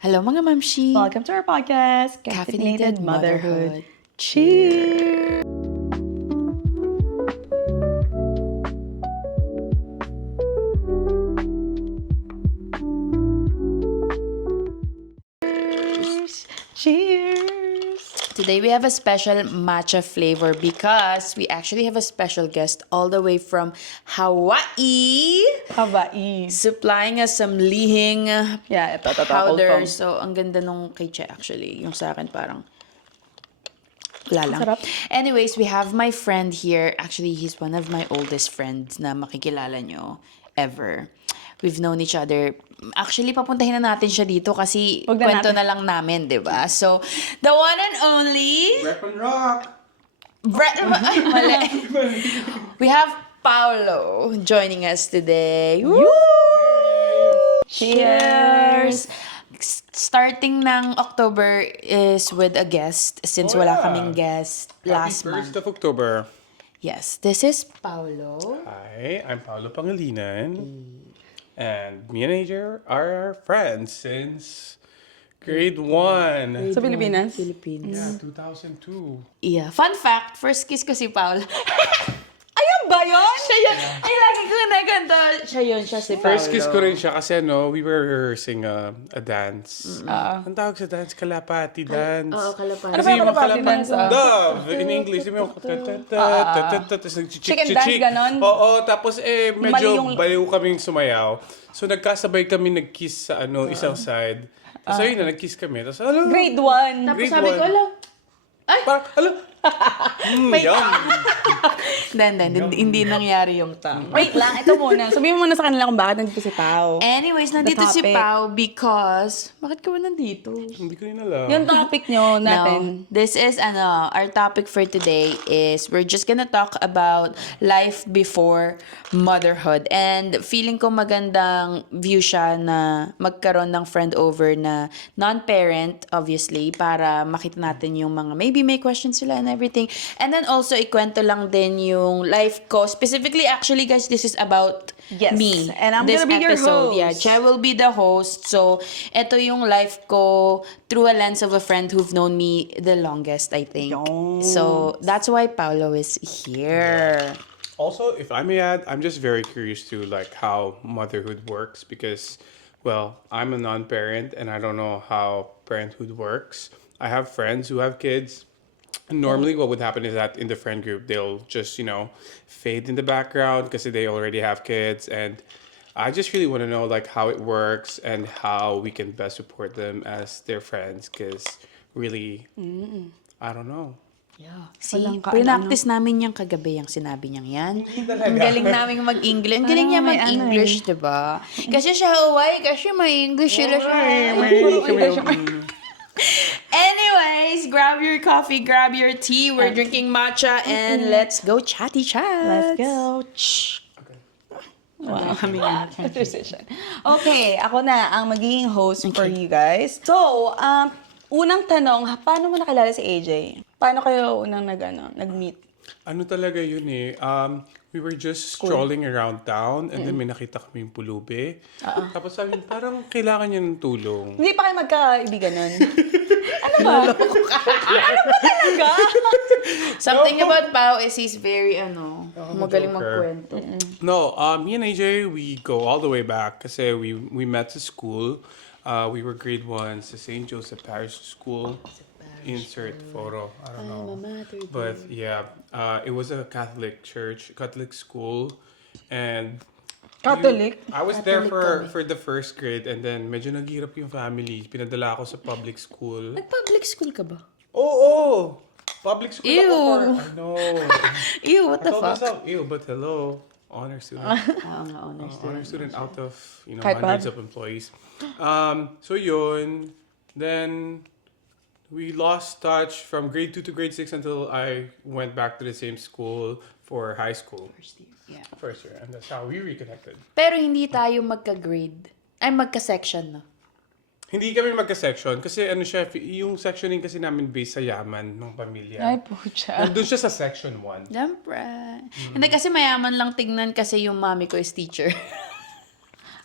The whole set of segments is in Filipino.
Hello mga mamshi! Welcome to our podcast, Caffeinated Motherhood. Cheers! Cheers! Today we have a special matcha flavor because we actually have a special guest all the way from Hawaii Hawaii. supplying us some lihing Yeah, ito, powder. cold foam. So, ang ganda nung kay Che actually. Yung sa akin parang wala lang. Sarap. Anyways, we have my friend here. Actually, he's one of my oldest friends na makikilala nyo ever. We've known each other. Actually, papuntahin na natin siya dito kasi Huwag na kwento natin. na lang namin, di ba? So, the one and only... Rep and rock! Mali. We have Paolo joining us today. Woo! Cheers! Starting ng October is with a guest since Oh, wala yeah. kaming guest last Happy month. 1st of October. Yes, this is Paolo. Hi, I'm Paolo Pangilinan. And me and AJ are friends since grade 1. Sa Pilipinas? Philippines. Yeah, 2002. Yeah. Fun fact, first kiss ko si Paolo. Ayan ba yun? Siya yun. Ay, lagi ko naganda. Siya yun, siya si Paolo. First kiss ko rin siya kasi we were rehearsing a dance. Ang tawag sa dance, kalapati dance. Oo, kalapati. Ano ba yung kalapati dance, Dove! In English, di mo tapos Chicken dance, ganon? Oo, tapos medyo Mali yung- baliw kaming sumayaw. So nagkasabay kami nag-kiss sa isang side. Tapos ayun na, nag-kiss kami. Tapos Grade 1. Tapos grade sabi ko, one. alam, parang, yum! hindi nangyari yung Wait lang, ito muna. Sabihin mo muna sa kanila kung bakit nandito si Pao. Anyways, nandito si topic. Pao because... Bakit ka ba nandito? Hindi ko yun alam. Yung topic nyo No, natin. this is our topic for today is we're just gonna talk about life before motherhood. And feeling ko magandang view siya na magkaroon ng friend over na non-parent, obviously, para makita natin yung mga maybe may questions sila and everything. And then also, ikwento lang din yung life ko. Specifically, actually, guys, this is about Yes. me. And I'm This gonna be your episode. Yeah, host. Che will be the host. So, ito yung life ko through a lens of a friend who've known me the longest, I think. Yes. So, that's why Paolo is here. Also, if I may add, I'm just very curious to like how motherhood works because, well, I'm a non-parent and I don't know how parenthood works. I have friends who have kids. Normally, what would happen is that in the friend group, they'll just, fade in the background because they already have kids. And I just really want to know, like, how it works and how we can best support them as their friends because really, I don't know. Yeah. See, Walang practice namin yung kagabi yung sinabi niyang yan. Ang galing namin mag-English. Ang galing niya may mag-English, diba? Kasi siya Hawaii, kasi may English sila siya. Anyways, grab your coffee, grab your tea. We're drinking matcha and let's go chatty chat. Let's go. Wow. Transition. Okay, ako na ang magiging host for you guys. So, unang tanong, paano mo nakilala si AJ? Paano kayo unang nag-meet? Ano talaga yun eh. We were just strolling around town and then may nakita kami yung pulubi. Tapos sabi niya, parang kailangan niya ng tulong. Hindi pa kayo magkaibigan nun? Ano ba? Ano ba talaga? Something about Pao is he's very, magaling joker. magkwento. No, me and AJ, we go all the way back kasi we met sa school. We were grade 1 sa St. Joseph Parish School. Insert photo. I don't know. But yeah, it was a Catholic church, Catholic school. And Catholic? I was there for the first grade and then medyo naghirap yung family. Pinadala ako sa public school. Nag-public school ka ba? Oo! Public school Ew. ako for, I know. Ew, what the I told fuck? myself, ew, but hello, honor student. Oo nga, honest. Honor student out of, Kahit hundreds pa. of employees. So yun, then we lost touch from grade 2 to grade 6 until I went back to the same school for high school. Yeah. First year. And that's how we reconnected. Pero hindi tayo magka-grade. Ay, magka-section, no? Hindi kami magka-section kasi yung sectioning kasi namin based sa yaman ng pamilya. Ay, pucha. Nandun siya sa section 1. Siyempre. Hindi kasi mayaman lang tignan kasi yung mami ko is teacher.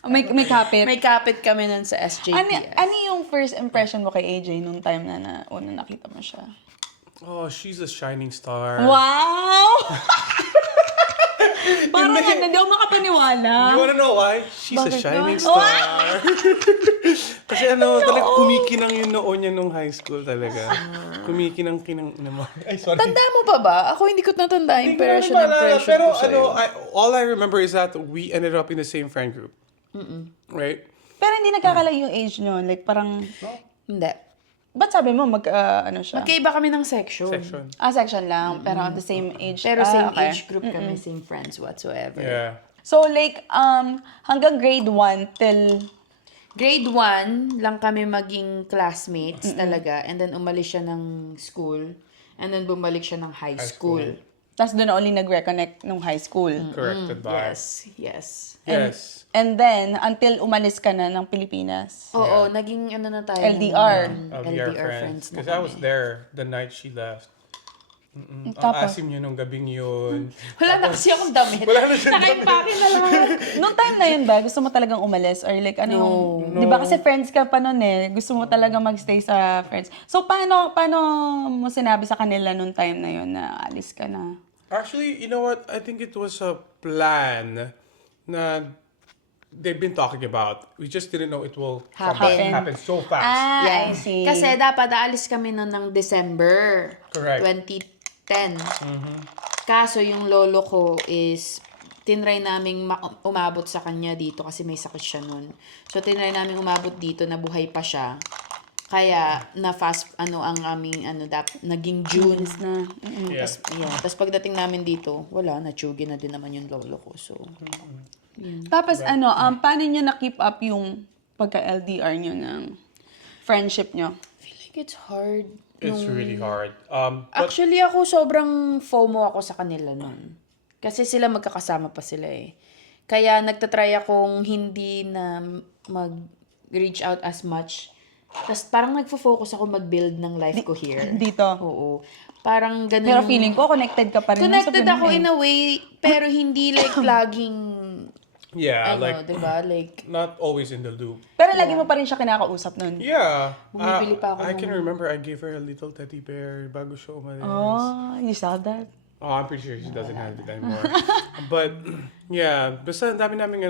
May kapit. May kapit kami nun sa Ano, SJPS. ano yung first impression mo kay AJ nung time na una nakita mo siya? Oh, she's a shining star. Wow! Parang hindi ako makapaniwala. You wanna know why? She's a Bakit shining yun? star. Kasi talaga kumikinang yung noon niya nung high school talaga. Kumikinang-kinang naman. Ay, sorry. Tanda mo pa ba? Ako hindi ko natanda yung impression Hindi ko na maalala, ko pero sa'yo. all I remember is that we ended up in the same friend group. Right? Pero hindi nagkakalayo yung age nyo. Like parang, Hindi. ba't sabi mo ano siya? Magkaiba kami ng section. Section. Section lang, pero at the same age. Pero same okay. age group kami, same friends whatsoever. Yeah. So like, hanggang grade 1 till... Grade 1 lang kami maging classmates talaga. And then umalis siya ng school. And then bumalik siya ng high school. Tapos doon na uli nag-reconnect nung high school. Correct Yes, advice. yes. Yes. And then, until umalis ka na ng Pilipinas. Oo, naging ano na tayo. LDR. LDR LDR friends. na Because I was kami. there the night she left. Ang Tapos? asim niyo nung gabing yun. Wala na kasi akong damit. Wala na siyang Nakaimpake na lang. Nung time na yun ba, gusto mo talagang umalis? Or like, ano yung... Di ba kasi friends ka pa nun eh. Gusto mo talaga magstay sa friends. So, paano mo sinabi sa kanila nung time na yun na alis ka na? Actually, you know what? I think it was a plan na they've been talking about. We just didn't know it will happen so fast. I see. Kasi dapat aalis kami noon ng December. Correct. 2010. Kaso yung lolo ko is tinry naming umabot sa kanya dito kasi may sakit siya nun. So tinry naming umabot dito na buhay pa siya. Kaya na fast ang aming naging June Na, Yeah. Tapos pagdating namin dito, wala na tsugi na din naman yung lolo ko. So Tapos paano nyo na-keep up yung pagka-LDR nyo ng friendship nyo? I feel like it's hard. It's really hard. Actually, ako sobrang FOMO ako sa kanila nun. Kasi sila magkakasama pa sila eh. Kaya nagtatry akong hindi na mag-reach out as much. Tapos parang nagfo-focus ako mag-build ng life ko here. Dito. Oo. Parang ganun. Pero yung- feeling ko, connected ka pa rin. Connected sa ako in a way, pero hindi like laging, yeah, like, diba? Like, not always in the loop. Pero lagi mo pa rin siya kinakausap nun. Yeah. Bumibili pa ako I can remember I gave her a little teddy bear bago siya umalis. Oh, you saw that? Oh, I'm pretty sure she doesn't have it anymore. But, yeah. Basta ang dami namin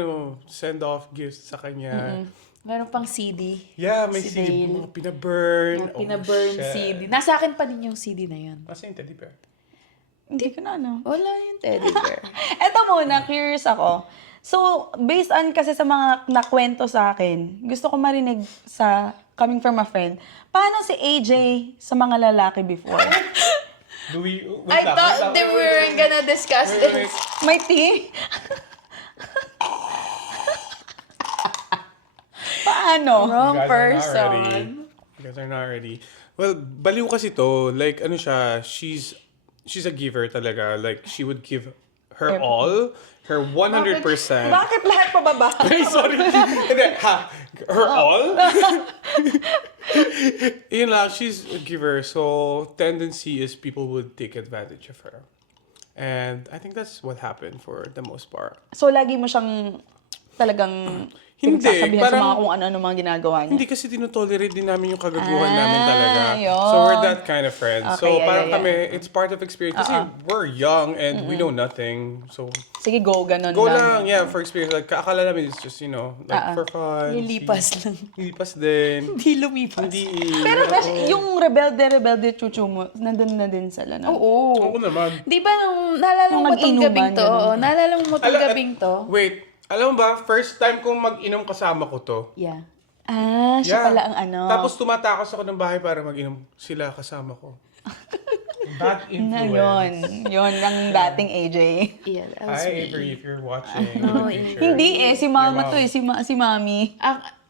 send-off gifts sa kanya. meron pang CD. Yeah, may Si CD. Dale. Mga pinaburn. Pinaburn shit. CD. Nasa akin pa din yung CD na yun. Nasa yung teddy bear? Hindi ko na Wala yung teddy bear. Eto muna, curious ako. So, based on kasi sa mga nakwento sa akin, gusto ko marinig coming from a friend, paano si AJ sa mga lalaki before? Do we... I thought they weren't gonna discuss this. May tea? Paano? Wrong You person. guys are not ready. Well, baliw kasi to. Like, siya, she's a giver talaga. Like, she would give her all, her 100%. Bakit lahat pababa? Ay, sorry. Hindi, her all? Yun lang, she's a giver. So, tendency is people would take advantage of her. And I think that's what happened for the most part. So, lagi mo siyang talagang Hindi, pinagsasabihan sa parang- mga kung ano-ano mga ginagawa niya. Hindi kasi tinotolerate din namin yung kagaguhan namin talaga. yun. So we're that kind of friends. Okay, So yeah, parang yeah, kami, it's part of experience. Kasi we're young and we know nothing. So Sige, ganun go lang. lang, yeah, for experience. Like, akala namin it's just, like for fun. Lilipas lang. Lilipas din. Hindi lumipas. Hindi. Pero Besh, yung rebelde chuchu mo, nandun na din sila na. Oo. Ako naman. Di ba nung naalala Nung mo ba itong mag-inuman, gabing to? ganun. Oo, naalala mo itong Ala- gabing to? Wait, alam mo ba, first time kong mag-inom kasama ko to. Yeah. Siya pala ang ano. Tapos tumatakas ako ng bahay para mag-inom sila kasama ko. Bad na influence. yun ang dating AJ. Yeah, that was Hi, me. Avery, if you're watching in the future. Hindi si mama Your to si mami.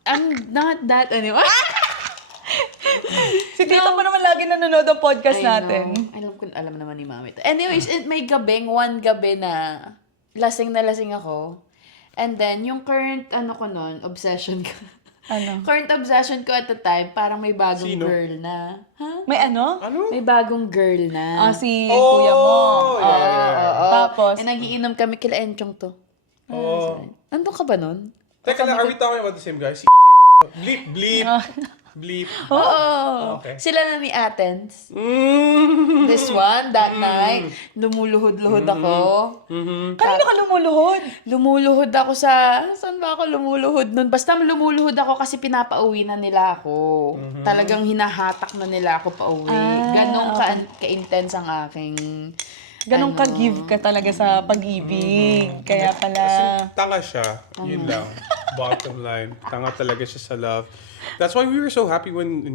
I'm not that anymore. Si tito mo naman lagi nanonood ng podcast natin. Alam naman ni mami to. Anyways, may one gabi na lasing ako. And then, yung current, obsession ko. Ano? Current obsession ko at the time, parang may bagong Sino? girl na. Ha? May ano? Ano? May bagong girl na. Si kuya mo. Yeah. Tapos, Eh, nagiinom kami kila Enchong to. Oh. Nandun ka ba nun? Teka lang, are we talking about the same guy? Si EJ. Bleep, bleep. Bleep. Oo. Okay. Sila na ni Athens. Mm. This one, that night, lumuluhod-luhod ako. Kanino ka lumuluhod? Lumuluhod ako saan ba ako lumuluhod nun? Basta lumuluhod ako kasi pinapauwi na nila ako. Talagang hinahatak na nila ako pauwi. Ganong ka-intense ang aking... Ganun ka-give ka talaga sa pag-ibig. Kaya pala... Tanga siya. Yun lang. Bottom line. Tanga talaga siya sa love. That's why we were so happy when,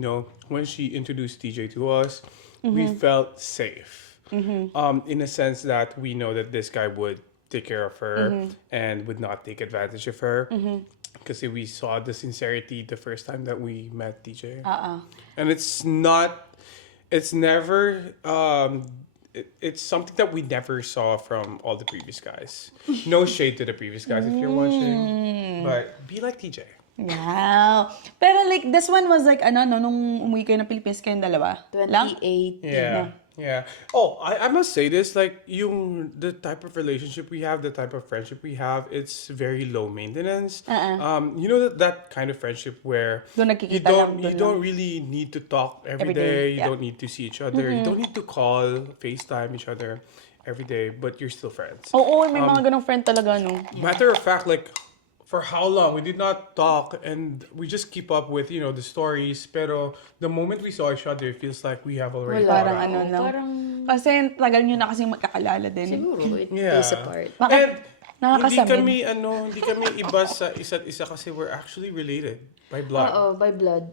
when she introduced TJ to us. We felt safe. In a sense that we know that this guy would take care of her and would not take advantage of her. Because we saw the sincerity the first time that we met TJ. And it's never... it's something that we never saw from all the previous guys. No shade to the previous guys if you're watching. But be like TJ. Wow. Pero like, this one was like, nung umuwi kayo ng Pilipinas kayong dalawa? 28. Yeah. Oh, I must say this, like, the type of relationship we have, the type of friendship we have, it's very low maintenance. You know that kind of friendship where Doon nagkikita you don't really need to talk every day. You don't need to see each other. You don't need to call, FaceTime each other every day, but you're still friends. Oo, may mga ganong friend talaga, no? Matter of fact, like, for how long we did not talk and we just keep up with, the stories. Pero the moment we saw each other, it feels like we have already Parang talked. ano lang. Parang Kasi tagal nyo na kasing magkakalala din. siguro it Yeah. plays a part. Bakit? And Nakakasamin. hindi kami iba sa isa't isa kasi we're actually related by blood. Oo, by blood.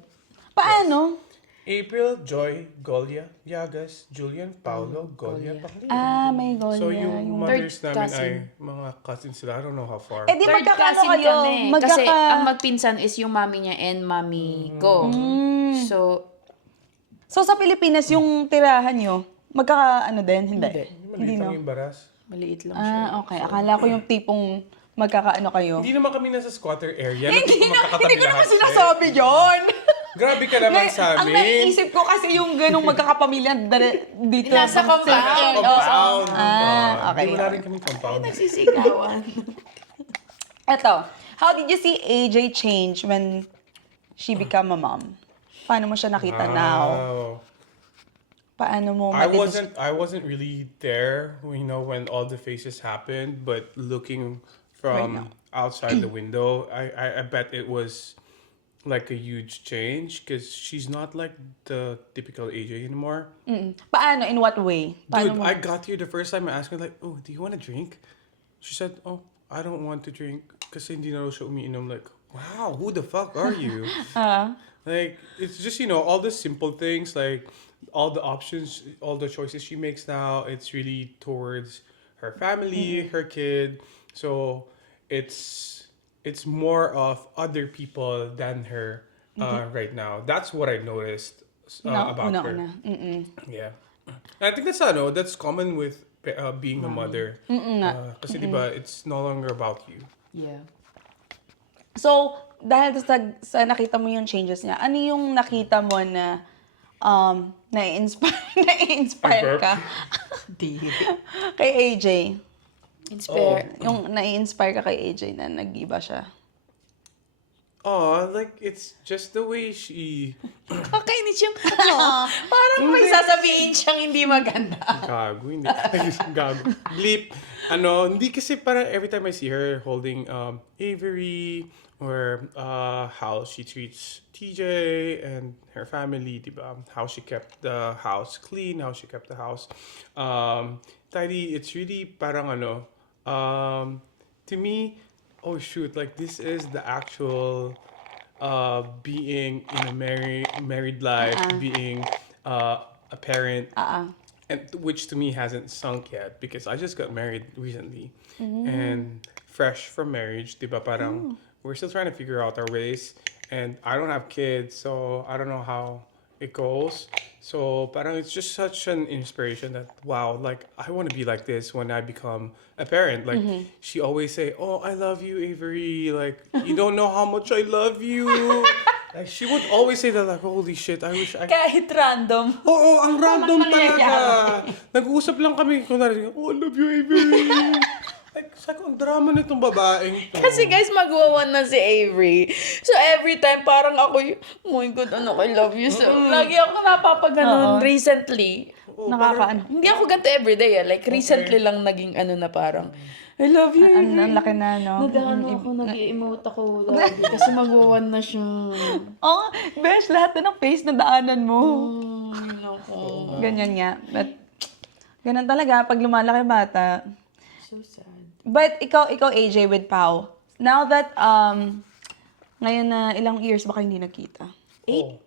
Paano? April, Joy, Golia, Yagas, Julian, Paulo, Golia, Paclin. May goal So niya. yung mothers third namin cousin. ay mga cousins sila. I don't know how far. Eh di Third magkakano cousin kayo? kami. Kasi ang magpinsan is yung mami niya and mami ko. So sa Pilipinas, yung tirahan nyo, magkakaano din? Hindi. Maliit lang yung baras. Maliit lang siya. Okay. Akala ko yung tipong magkakaano kayo. Hindi naman kami nasa squatter area. Hindi Magkakatabi ko naman lahat, eh. sinasabi yun. Grabe ka naman sa Ang amin. naiisip ko kasi yung ganong magkakapamilya dito. Nasa sa compound. same area. Compound. Okay. Hindi wala rin kami compound. Sisigawan. Eto, how did you see AJ change when she became a mom? Paano mo siya nakita now? Wow. Paano mo I matitis- wasn't really there, when all the faces happened, but looking from outside the window, I bet it was like a huge change because she's not like the typical AJ anymore. Paano? In what way? Paano Dude, mo? I got here the first time I asked her like, "Oh, do you want a drink?" She said, "Oh, I don't want to drink kasi hindi na raw siya umiinom." Like, wow, who the fuck are you? Like, it's just, all the simple things, like all the options, all the choices she makes now, it's really towards her family, her kid. So it's more of other people than her right now. That's what I noticed about her. Una. Yeah. And I think that's common with being a mother. Kasi diba, it's no longer about you. Yeah. So, dahil sa nakita mo yung changes niya, ano yung nakita mo na nai-inspire ka kay AJ? Yung nai-inspire ka kay AJ na nag-iba siya? Oh, like, it's just the way she... Kakainis yung parang may sasabihin siyang hindi maganda. Gago, hindi. Gago. Bleep. Hindi kasi parang every time I see her holding Avery or how she treats TJ and her family, diba? How she kept the house clean, how she kept the house tidy. It's really parang to me, oh shoot, like this is the actual being in a married life, being a parent, and which to me hasn't sunk yet because I just got married recently and fresh from marriage, diba parang we're still trying to figure out our ways and I don't have kids, so I don't know how it goes. So parang it's just such an inspiration that wow, like I want to be like this when I become a parent. Like she always say, "Oh, I love you, Avery. Like you don't know how much I love you." Like she would always say that, like, "Holy shit, I wish I." Kahit random. Oo, ang random talaga. Nag-uusap lang kami kunwari, "Oh, I love you, Avery." Like Sabi ko, ang drama nitong babaeng to. Kasi guys, magwawan na si Avery. So every time, parang ako yung, oh my God, anak, I love you so. Lagi ako napapaganon recently. Nakakaano. Hindi ako ganito everyday. Like, recently lang naging ano na parang, I love you, Avery. Ang laki na, no? Nag-emote ako lagi kasi magwawan na siya. Oh, besh, lahat na ng face na daanan mo. Nako. Ganyan nga. But, ganun talaga, pag lumalaki bata. So sad. But ikaw AJ with Pao. Now that ngayon na ilang years ba kayo hindi nagkita? Oh,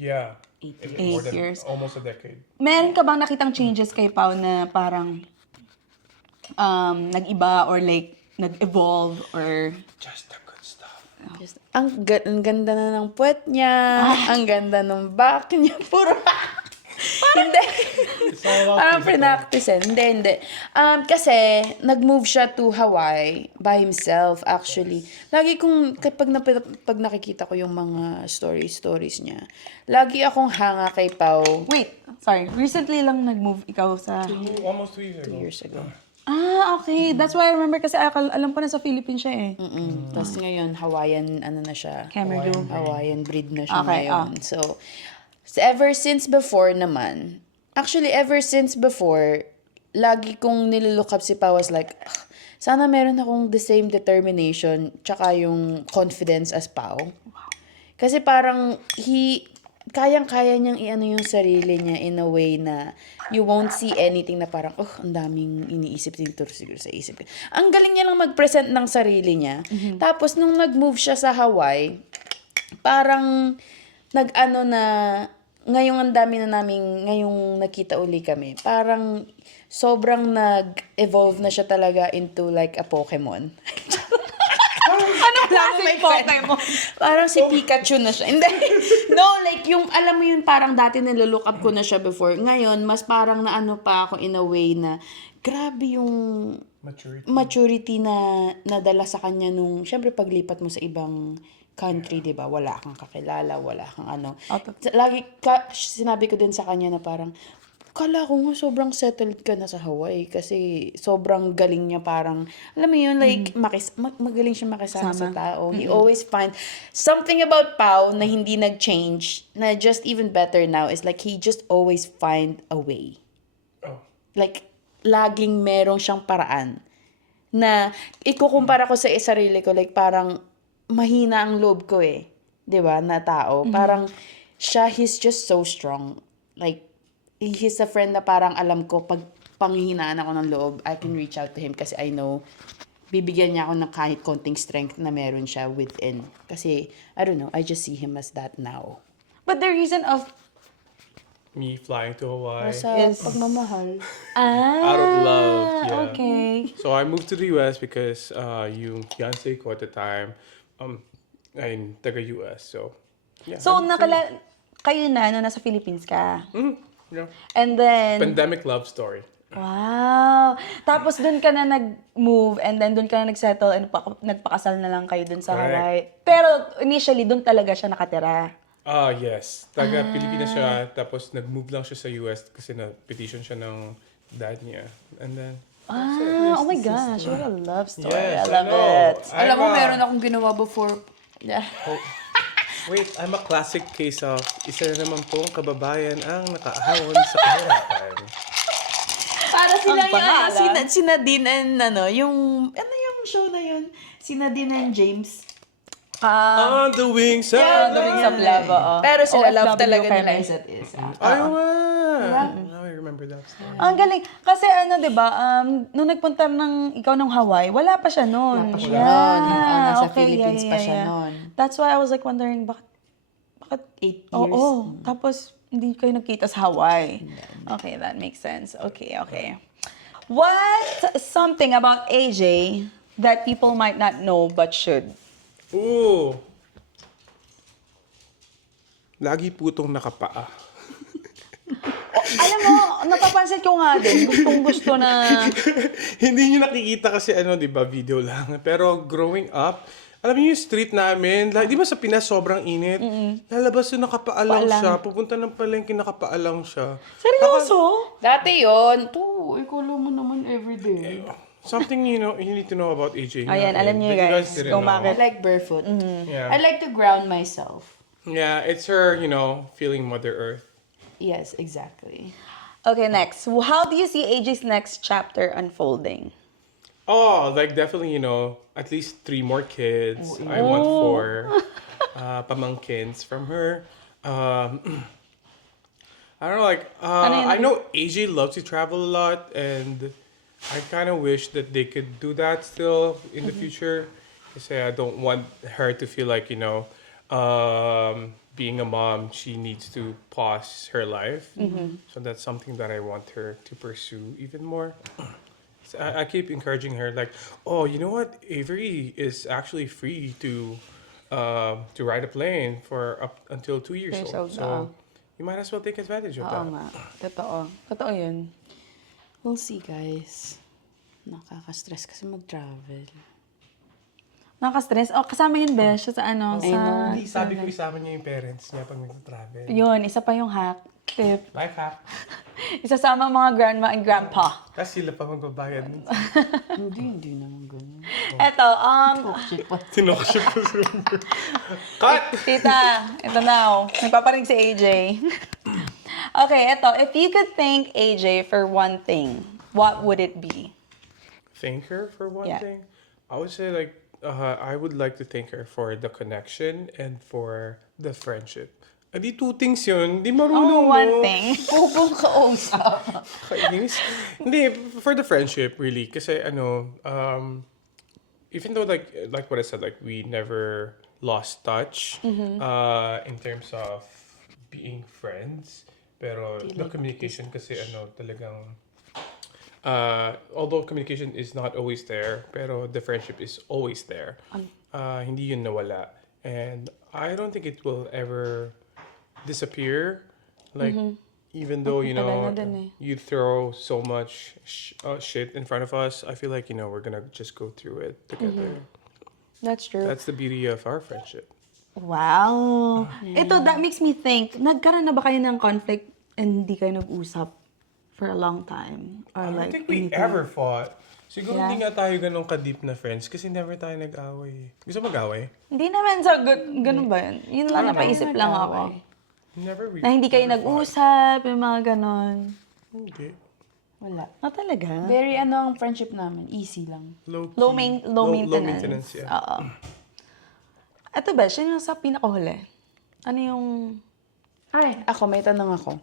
yeah. 8 years. Almost a decade. Meron ka bang nakitang changes kay Pao na parang nag-iba or like nag-evolve or Just the good stuff. Just, ang ganda na ng puwet niya, ang ganda ng back niya, puro hindi. Parang pinaktisin. Hindi. Kasi, nag-move siya to Hawaii by himself, actually. Lagi kong, pag nakikita ko yung mga stories niya, lagi akong hanga kay Pao wait, sorry. Recently lang nag-move ikaw sa Almost 2 years ago. years ago. okay. That's why I remember kasi alam ko na sa Philippines siya eh. Tapos ngayon, Hawaiian, ano na siya? Camerdo. Hawaiian breed na siya Okay, ngayon. So, ever since before naman, actually, ever since before, lagi kong nilulook up si Pao as like, sana meron akong the same determination tsaka yung confidence as Pao. Kasi parang, kayang-kaya niyang i-ano yung sarili niya in a way na you won't see anything na parang, ang daming iniisip dito siguro sa isip ko. Ang galing niya lang mag-present ng sarili niya. Tapos, nung nag-move siya sa Hawaii, parang, nag-ano na, ngayong ang dami na naming, ngayong nakita uli kami, parang, sobrang nag-evolve na siya talaga into like a Pokemon. Anong klaseng Pokemon? Parang si Pikachu na siya. Hindi. No, like yung, alam mo yun, parang dati nilolook up ko na siya before. Ngayon, mas parang naano pa ako in a way na, grabe yung maturity na nadala sa kanya nung, syempre paglipat mo sa ibang country, di ba? Wala kang kakilala, wala kang ano. Lagi, sinabi ko din sa kanya na parang, kala ko nga sobrang settled ka na sa Hawaii kasi sobrang galing niya parang, alam mo yun, like, magaling siya makisama sa tao. He always find something about Pao na hindi nag-change, na just even better now is like, he just always find a way. Oh. Like, laging merong siyang paraan na ikukumpara ko sa sarili ko, like, parang mahina ang loob ko eh. 'Di ba? Na tao. Parang, siya, he's just so strong. Like, he's a friend na parang alam ko, pag panghihinaan ako ng loob, I can reach out to him kasi I know, bibigyan niya ako ng kahit konting strength na meron siya within. Kasi, I don't know, I just see him as that now. But the reason of Me flying to Hawaii. Sa Yes. pagmamahal. Out of love, yeah. Okay. So I moved to the US because yung fiancé ko at the time, ay taga-US. So, yeah. So, kayo na, nasa Philippines ka. Yeah. And then, Pandemic love story. wow. Tapos doon ka na nag-move and then doon ka na nag-settle and nagpakasal na lang kayo doon sa Correct. Hawaii. Pero initially, doon talaga siya nakatira. Yes. Taga-Pilipinas siya. Tapos nag-move lang siya sa US kasi na-petition siya ng dad niya. And then, Oh my gosh, what a love story. yes, I love know. it. Alam mo, meron akong ginawa before. Yeah. Wait, I'm a classic case of isa na naman pong kababayan ang nakaahon sa kahirapan. Para silang yung pangalan. si Nadine and yung show na yun? Si Nadine and James. On the wings of The Wings of Love, oo. Pero sila love OFW talaga nila kami. isa't isa. Ayaw nga. Now I remember that story. Ang galing. Kasi di ba, nung nagpunta ikaw ng Hawaii, wala pa siya noon. Wala pa siya noon. Nasa okay, Philippines pa siya noon. That's why I was like wondering, bakit 8 years. Oo. Tapos, hindi kayo nagkita sa Hawaii. Okay, that makes sense. Okay. What something about AJ that people might not know but should? Ooh. Lagi po itong nakapaa. Alam mo, napapansin ko nga din, gustong-gusto na... Hindi nyo nakikita kasi di ba, video lang. Pero growing up, alam niyo yung street namin, di ba sa Pinas sobrang init? Lalabas yung nakapaalang siya, pupunta ng palengke nakapaalang siya. Seryoso? Dati yun. Ikaw mo naman everyday. something you need to know about AJ. Ayan, alam niyo that guys, didn't kung know. I bakit. like barefoot. Yeah. I like to ground myself. Yeah, it's her, feeling Mother Earth. Yes, exactly. Okay, next. How do you see AJ's next chapter unfolding? Oh, like definitely, at least 3 more kids. I want 4 pamangkins from her. I don't know, like, Ano yun? I know AJ loves to travel a lot, and I kind of wish that they could do that still in the future. Because I don't want her to feel like, being a mom, she needs to pause her life. So that's something that I want her to pursue even more. So I keep encouraging her, like, oh, you know what? Avery is actually free to ride a plane for up until 2 years Years old. old, So you might as well take advantage of Oo that. nga. Totoo. Totoo yun. We'll see, guys. Nakaka-stress kasi mag-travel. Nakaka-stress. Oh, kasama yun, Besh, sa ano, sa... Hindi, sabi ko isama niya yung parents niya pag nag-travel. Yun, isa pa yung hack. Tip. Life hack. Isasama mga grandma and grandpa. Kasi sila pa magbabayad. Hindi naman ganun. Eto, Shit, what? Tinokship ko sa Cut! tita, ito now. Nagpaparinig si AJ. Okay, eto. If you could thank AJ for one thing, what would it be? Thank her for one Yeah. thing. I would say, like, I would like to thank her for the connection and for the friendship. Di 2 things yun. Di Oh, marunong one mo. thing. Pupong kausap. Kainis. Hindi, for the friendship, really. Kasi, even though, like what I said, like, we never lost touch in terms of being friends. Pero, the communication kasi, talagang, although communication is not always there, pero the friendship is always there. Hindi yun nawala. And I don't think it will ever disappear. Like, even though, Tagal na din eh. you throw so much shit in front of us, I feel like, we're gonna just go through it together. That's true. That's the beauty of our friendship. Wow. Ito, that makes me think, nagkaroon na ba kayo ng conflict and hindi kayo nag-usap for a long time? Or I don't like, think we anything? ever fought. Siguro Yeah. hindi nga tayo ganun ka-deep na friends kasi never tayo nag-away. Gusto mag-away? Hindi naman sa ganun ba yun? Yun lang, napaisip lang ako. Never really. Na hindi kayo never fought. nag-usap, yung mga ganon. Hindi. Wala. Talaga? Very ang friendship namin. Easy lang. Low Low maintenance. maintenance. Yeah. Oo. Ito ba, siya yung sa pinakahuli. Ano yung... Ay, ako, may tanong ako.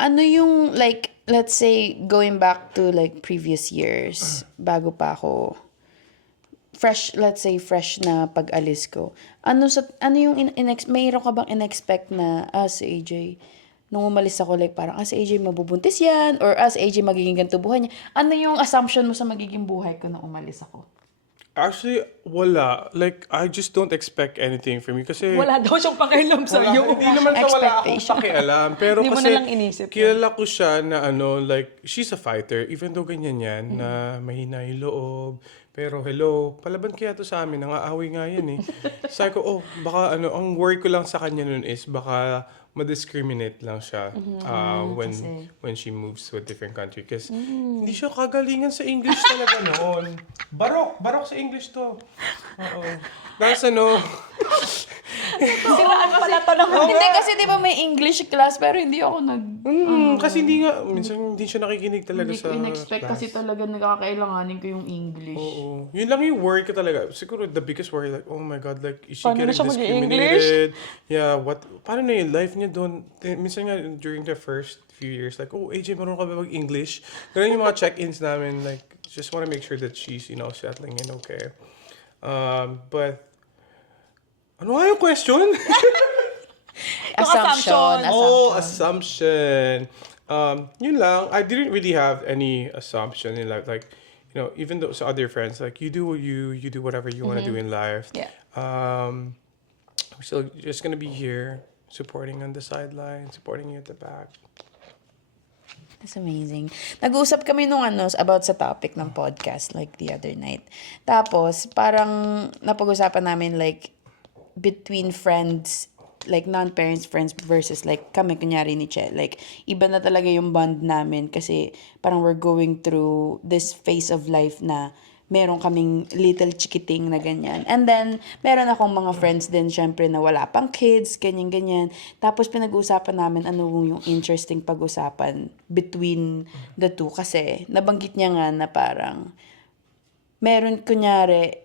Ano yung, like, let's say, going back to, like, previous years, bago pa ako, let's say, fresh na pag-alis ko, ano yung, mayroon ka bang in-expect na, si AJ, nung umalis ako, like, parang, si AJ mabubuntis yan, or si AJ magiging ganito buhay niya. Ano yung assumption mo sa magiging buhay ko nung umalis ako? Actually, wala. Like, I just don't expect anything from you kasi... Wala daw siyang pakialam sa'yo. Hindi naman sa wala akong Expectation. pakialam. Pero Hindi mo kasi, na lang inisip yun. kilala ko siya na like, she's a fighter. Even though ganyan yan, na mahina yung loob. Pero hello, palaban kaya to sa amin. Nangaaway nga yan eh. Sabi ko, baka ang worry ko lang sa kanya nun is, baka ma-discriminate lang siya when she moves to a different country. Kasi hindi siya kagalingan sa English talaga noon. Barok sa English to. Oo. Tapos Siraan pala to ng... Hindi kasi di ba may English class pero hindi ako kasi minsan hindi siya nakikinig talaga hindi sa ko in-expect class. kasi talaga nagkakailanganin ko yung English. Oo. Yun lang yung worry ko talaga. Siguro the biggest worry, like, oh my God, like, is she Paano na getting siya mag-i-English? discriminated? Yeah, paano na yung life niya doon? Minsan nga, during the first few years, like, oh, AJ, marunong ka ba mag-English? Ganun yung mga check-ins namin, like, just want to make sure that she's, settling in okay. But, ano nga yung question? Assumption. Assumption. Yun lang. I didn't really have any assumption in life. Like, even though sa other friends, like, you do whatever you want to do in life. Yeah. I'm still just gonna be here, supporting on the sideline, supporting you at the back. That's amazing. Nag-uusap kami nung about sa topic ng podcast like the other night. Tapos, parang napag-usapan namin like between friends like non-parents friends versus like kami kunyari ni Che, like iba na talaga yung bond namin kasi parang we're going through this phase of life na meron kaming little chikiting na ganyan. And then, meron akong mga friends din, syempre, na wala pang kids, ganyan-ganyan. Tapos, pinag-uusapan namin ano yung interesting pag-usapan between the two. Kasi, nabanggit niya nga na parang, meron, kunyari,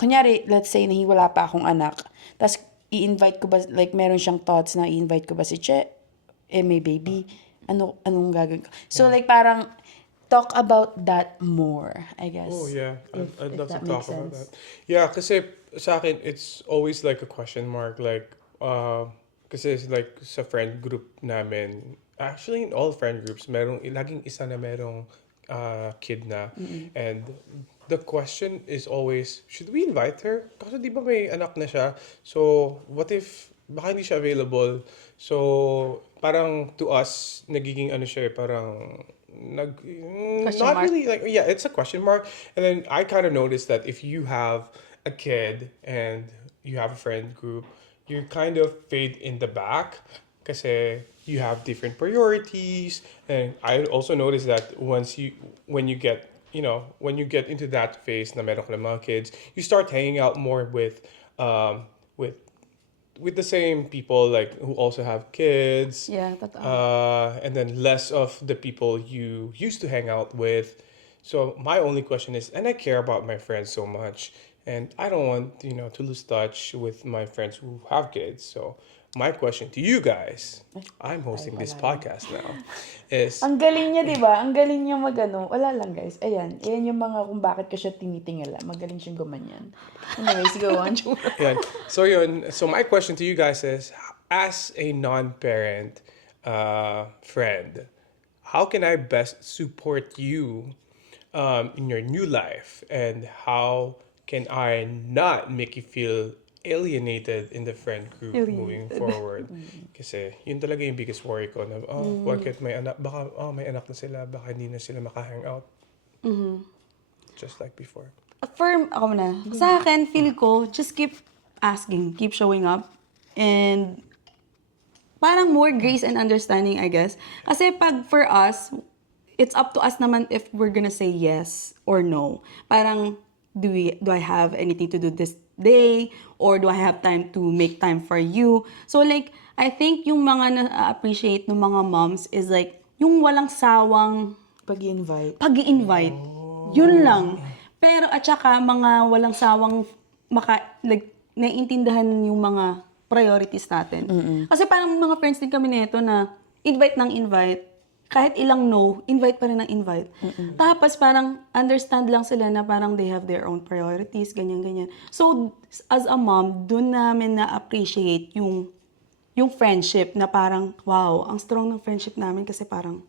kunyari, let's say, wala pa akong anak, tapos, i-invite ko ba, like, meron siyang thoughts na i-invite ko ba si Che? May baby. Anong gagawin ko? So, like, parang, talk about that more, I guess. Oh yeah, I'd love to that talk makes about sense. that. Yeah, kasi sa akin it's always like a question mark. Like, kasi it's like sa friend group namin, actually in all friend groups, merong laging isa na merong kid na, and the question is always, should we invite her? Kasi di ba may anak na siya? So what if baka hindi siya available? So parang to us nagiging ano siya parang Question not mark? really like, yeah, it's a question mark. And then I kind of noticed that if you have a kid and you have a friend group, you kind of fade in the back kasi you have different priorities. And I also noticed that when you get when you get into that phase na meron ka ng mga kids, you start hanging out more with the same people like who also have kids. Yeah, totoo. And then less of the people you used to hang out with. So my only question is, and I care about my friends so much, and I don't want to lose touch with my friends who have kids. So my question to you guys, I'm hosting this podcast now, is Ang galing niya, di ba? Ang galing niya magano. Wala lang, guys. Ayan. Ayan yung mga kung bakit ko siya tinitingala. Magaling siyang gumanyan. Anyways, go on. So my question to you guys is, as a non-parent friend, how can I best support you in your new life, and how can I not make you feel alienated in the friend group moving forward? Kasi yun talaga yung biggest worry ko na, bakit may anak, baka may anak na sila, baka hindi na sila maka-hang out. Just like before. Ako na. Sa akin, feel ko, just keep asking, keep showing up, and parang more grace and understanding, I guess. Kasi pag for us, it's up to us naman if we're gonna say yes or no. Parang, do I have anything to do this day? Or do I have time to make time for you? So like, I think yung mga na-appreciate ng mga moms is like, yung walang sawang Pag-invite. pag-i-invite. Yun lang. Pero at saka mga walang sawang naiintindihan yung mga priorities natin. Kasi parang mga friends din kami nito na invite ng invite, kahit ilang no, invite pa rin ng invite. Tapos parang understand lang sila na parang they have their own priorities, ganyan-ganyan. So, as a mom, dun namin na-appreciate yung friendship na parang, wow, ang strong ng friendship namin kasi parang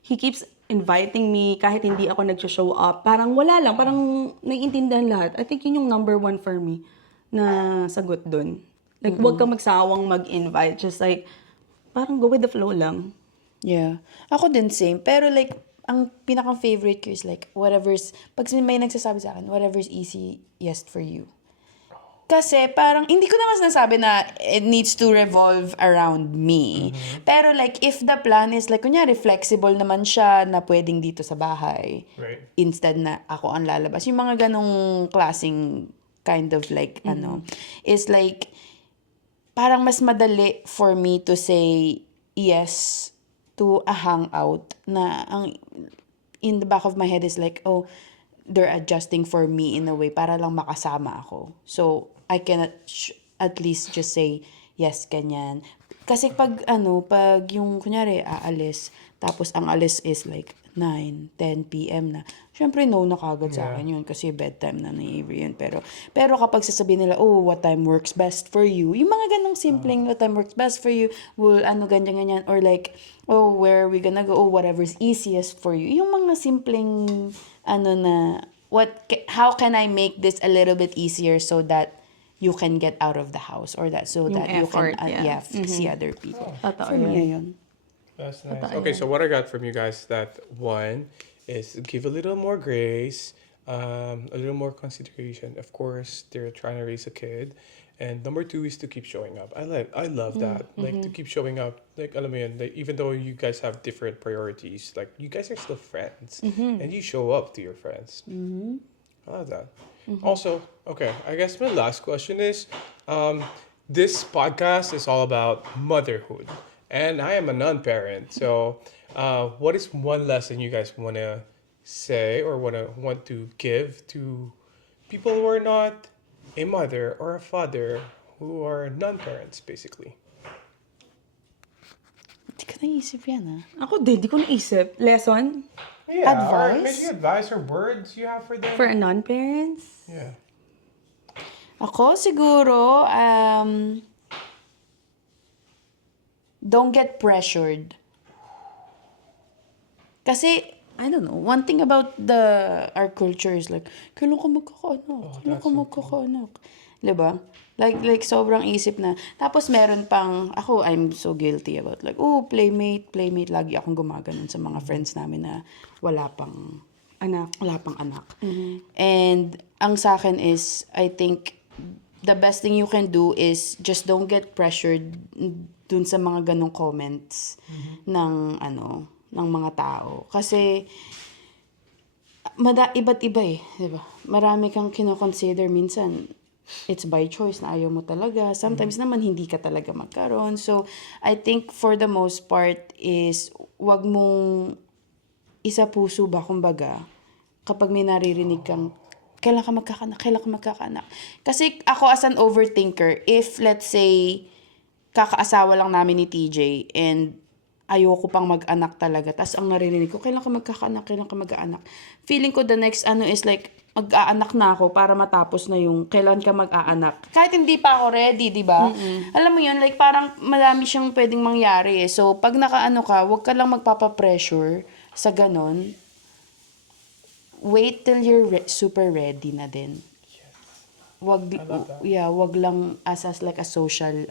he keeps inviting me kahit hindi ako nag-show up. Parang wala lang, parang naiintindihan lahat. I think yun yung number one for me na sagot dun. Like, huwag kang magsawang mag-invite. Just like, parang go with the flow lang. Yeah. Ako din same. Pero like, ang pinaka-favorite ko is like, pag may nagsasabi sa akin, whatever's easiest for you. Kasi parang, hindi ko naman sinasabi na it needs to revolve around me. Pero like, if the plan is like, kunyari, flexible naman siya na pwedeng dito sa bahay. Right. Instead na ako ang lalabas. Yung mga ganong klaseng kind of like, is like, parang mas madali for me to say yes to a hangout na ang in the back of my head is like, oh, they're adjusting for me in a way para lang makasama ako. So, I cannot at least just say yes, ganyan. Kasi pag yung kunyari aalis, tapos ang alis is like 9, 10 p.m. na. Syempre, no na kagad sa akin yun kasi bedtime na ni Avery yun. Pero kapag sasabihin nila, oh, what time works best for you? Yung mga ganong simpleng, what time works best for you? Well, ganyan. Or like, oh, where are we gonna go? Oh, whatever's easiest for you. Yung mga simpleng, how can I make this a little bit easier so that you can get out of the house or that so Yung that you effort, can yeah. see other people. Totoo For me, yun. yun. That's nice. Okay, so what I got from you guys, that one is give a little more grace, a little more consideration. Of course, they're trying to raise a kid. And number two is to keep showing up. I love that. Like to keep showing up. Like alam mo yun, like, even though you guys have different priorities, like you guys are still friends. And you show up to your friends. I love that. Also, okay, I guess my last question is, this podcast is all about motherhood, and I am a non-parent. So, what is one lesson you guys want to say or want to give to people who are not a mother or a father who are non-parents, basically? Hindi ko naisip yan, ah. Ako din, di ko naisip. Lesson Yeah, or Advice? maybe advice or words you have for them. for non-parents? Yeah. Ako siguro, don't get pressured. Kasi, I don't know, one thing about our culture is like, kailan ka magkakaanak? Kailan ka magkakaanak? Diba? Like sobrang isip na. Tapos meron pang, ako, I'm so guilty about like, playmate. Lagi akong gumaganon sa mga friends namin na wala pang Anak. anak. And ang sa akin is, I think, the best thing you can do is just don't get pressured dun sa mga ganong comments ng mga tao. Kasi, iba't iba eh, di ba? Marami kang kinoconsider minsan. It's by choice na ayaw mo talaga. Sometimes naman hindi ka talaga magkaroon. So, I think for the most part is wag mong isa puso ba, kumbaga, kapag may naririnig kang kailan ka magkakaanak. Kasi ako as an overthinker, if let's say, kakaasawa lang namin ni TJ and ayoko pang mag-anak talaga, tas ang naririnig ko, kailan ka mag-aanak. Feeling ko the next is like, mag-aanak na ako para matapos na yung kailan ka mag-aanak. Kahit hindi pa ako ready, di ba? Alam mo yun, like parang marami siyang pwedeng mangyari eh. So, pag nakaano ka, wag ka lang magpapapressure sa ganon. Wait till you're super ready na din. Wag, wag lang as like a social,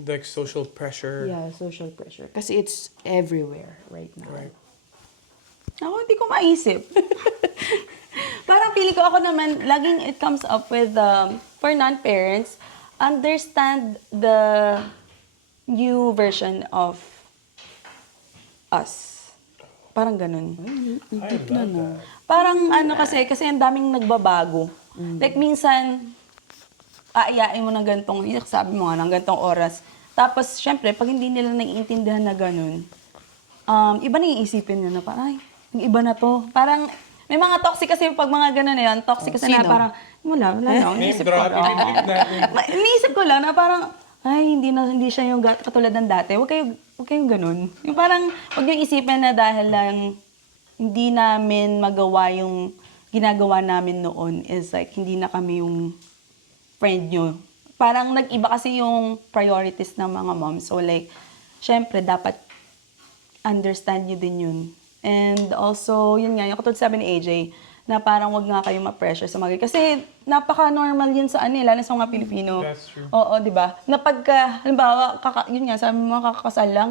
Like social pressure. Yeah, social pressure. Kasi it's everywhere right now. Right. Ako, hindi ko maisip. Parang pili ko ako naman, laging it comes up with, for non-parents, understand the new version of us. Parang ganun. I love that. Parang kasi ang daming nagbabago. Like minsan, aayain mo ng gantong, sabi mo nga, ng gantong oras. Tapos, syempre, pag hindi nila naiintindihan na ganun, iba na iisipin nyo na parang, ay, yung iba na to. Parang, may mga toxic kasi pag mga ganun na yun. Toxic kasi na Sino? parang, wala lang. Name Iniisip ko drop, lang. i-believe natin. Iniisip ko lang na parang, ay, hindi siya yung katulad ng dati. Huwag kayong ganun. Yung parang, huwag yung isipin na dahil lang hindi namin magawa yung ginagawa namin noon is like, hindi na kami yung friend nyo. Parang nag-iba kasi yung priorities ng mga moms. So like, syempre, dapat understand nyo din yun. And also, yun nga, yung katulad sabi ni AJ, na parang wag nga kayong ma-pressure sa mga kasi napaka-normal yun sa lalo sa mga Pilipino. That's true. Oo, di ba? Na pagka, halimbawa, yun nga, sabi mo kakakasal lang,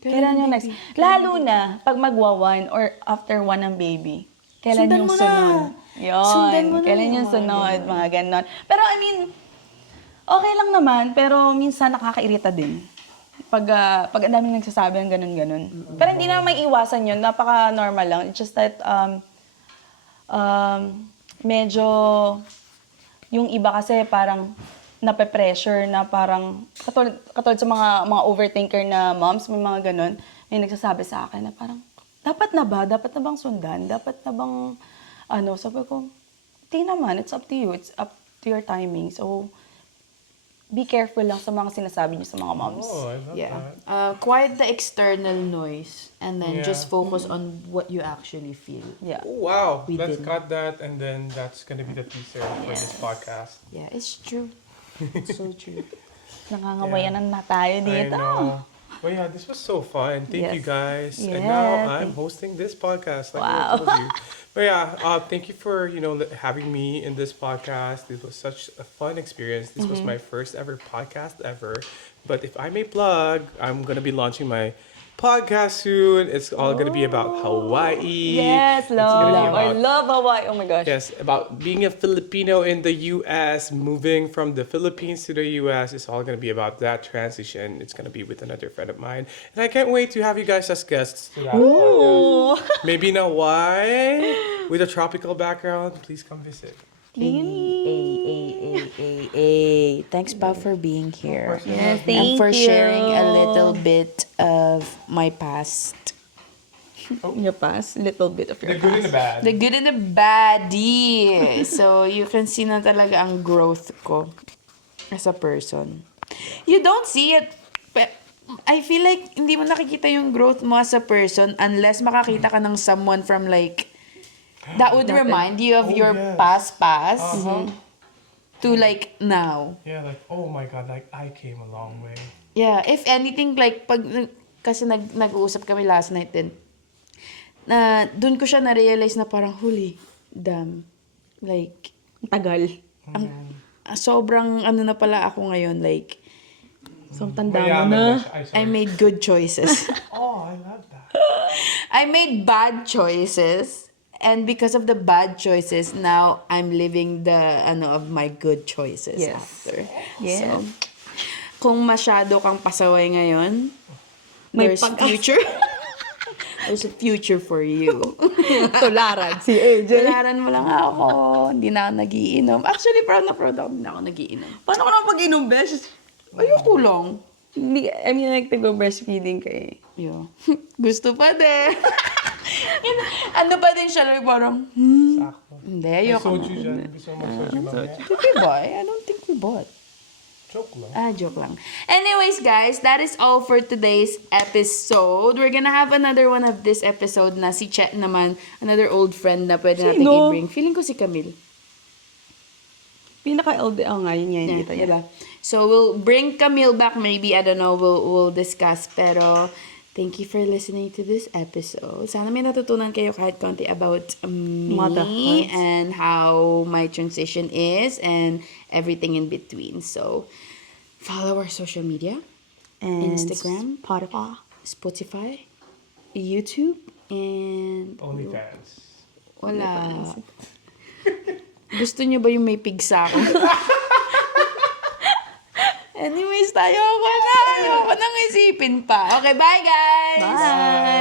kailan yung next? Lalo na, pag magwa-one or after one ng baby, kailan Sundan yung mo na. sunod? Yun, Sundan mo na kailan yung yung mga sunod, mga ganon. Pero I mean, okay lang naman, pero minsan nakakairita din. Pag ang daming nagsasabi ng ganun-ganun. Pero hindi naman may iwasan yun. Napaka-normal lang. It's just that, medyo, yung iba kasi parang nape-pressure na parang, katulad sa mga overthinker na moms, may mga ganun, may nagsasabi sa akin na parang, dapat na ba? Dapat na bang sundan? Dapat na bang, sabi ko, di naman, it's up to you. It's up to your timing. So, be careful lang sa mga sinasabi niyo sa mga moms. Oh, I love Yeah. that. Quiet the external noise and then Yeah. just focus on what you actually feel. Yeah. Oh, wow. We Let's didn't. cut that, and then that's going to be the teaser for this podcast. Yeah, it's true. It's so true. Nangangawayanan na tayo dito. I know. Well, yeah, this was so fun. Thank you Yes. guys. And Yes. now I'm hosting this podcast. Like I told you. But yeah, thank you for having me in this podcast. It was such a fun experience. This was my first ever podcast ever. But if I may plug, I'm gonna be launching my podcast soon. It's all gonna be about Hawaii. Yes, It's gonna be love. I about- love Hawaii. Oh my gosh. Yes, about being a Filipino in the U.S., moving from the Philippines to the U.S. It's all going to be about that transition. It's going to be with another friend of mine. And I can't wait to have you guys as guests to that podcast. Maybe in Hawaii with a tropical background. Please come visit. Thanks, Pao, for being here. Yes, And thank for you. sharing a little bit of my past. Your past, little bit of your past. the bad. The good and the baddie. So, you can see na talaga ang growth ko as a person. You don't see it. I feel like hindi mo nakikita yung growth mo as a person unless makakita ka ng someone from like, that would remind you of your yes. past to like now. Yeah, like, oh my God, like, I came a long way. Yeah, if anything, like, kasi nag-uusap kami last night din, na dun ko siya na-realize na parang, huli, damn. Like, Tagal. sobrang ano na pala ako ngayon, like, So, tanda mo na. I made good choices. Oh, I love that. I made bad choices. And because of the bad choices, now I'm living the of my good choices Yes. after. Yes. So, kung masyado kang pasaway ngayon, May there's pag- future. There's a future for you. Tularan si AJ. Tularan mo lang ako. Hindi na ako nagiinom. Actually, proud na proud ako. Hindi na ako nagiinom. Paano ko na pag-inom, besh? Ayoko lang. Hindi, I mean, like, nag-breastfeeding ka eh. Yeah. Gusto pa din. Ano pa din siya, like, parang, Sakto. hindi, May ayoko soju na. dyan. Gusto mo mag-soju mamaya? Did we buy? I don't think we bought. Joke lang. Joke lang. Anyways, guys, that is all for today's episode. We're gonna have another one of this episode na si Chet naman, another old friend na pwede natin Sino? i-bring. Feeling ko si Camille. Pinaka-LDL nga, yun yan. Yeah, dito yan. diba? So we'll bring Camille back. Maybe, I don't know, we'll discuss. Pero thank you for listening to this episode. Sana may natutunan kayo kahit konti about me Motherhood. and how my transition is and everything in between. So follow our social media, And Instagram, Spotify, YouTube, and OnlyFans. wala. Gusto nyo ba yung may pig sa akin? Anyways, ayoko nang isipin pa. Okay, bye guys! Bye!